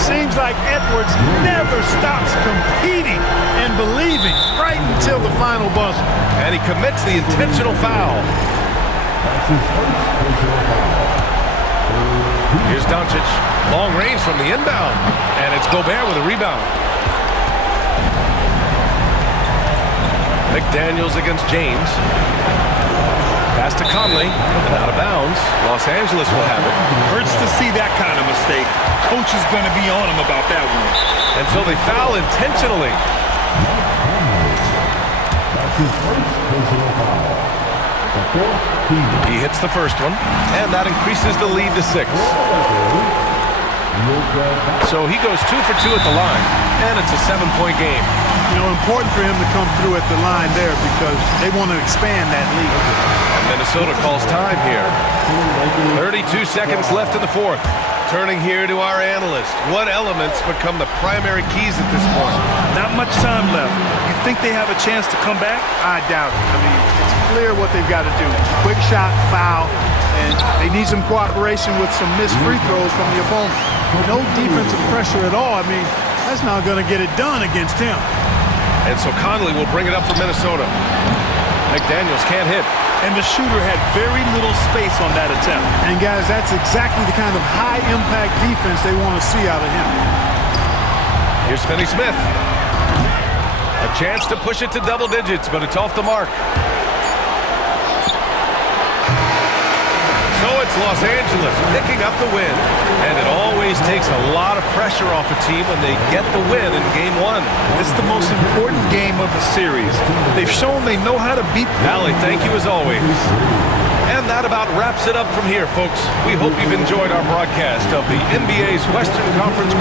Seems like Edwards never stops competing and believing right until the final buzzer. And he commits the intentional foul. Here's Doncic. Long range from the inbound. And it's Gobert with a rebound. McDaniels against James. Pass to Conley. And out of bounds. Los Angeles will have it. Hurts to see that kind of mistake. Coach is going to be on him about that one. And so they foul intentionally. He hits the first one, and that increases the lead to 6. So he goes 2 for 2 at the line, and it's a 7-point game. You know, important for him to come through at the line there because they want to expand that lead. And Minnesota calls time here. 32 seconds left in the 4th. Turning here to our analyst. What elements become the primary keys at this point? Not much time left. You think they have a chance to come back? I doubt it. I mean, it's clear what they've got to do. Quick shot, foul, and they need some cooperation with some missed free throws from the opponent. No defensive pressure at all. I mean, that's not going to get it done against him. And so Conley will bring it up for Minnesota. McDaniels can't hit. And the shooter had very little space on that attempt. And guys, that's exactly the kind of high-impact defense they want to see out of him. Here's Finney-Smith. A chance to push it to double digits, but it's off the mark. So it's Los Angeles picking up the win. And it always takes a lot of pressure off a team when they get the win in Game 1. It's the most important game of the series. They've shown they know how to beat. Allie, thank you as always. And that about wraps it up from here, folks. We hope you've enjoyed our broadcast of the NBA's Western Conference.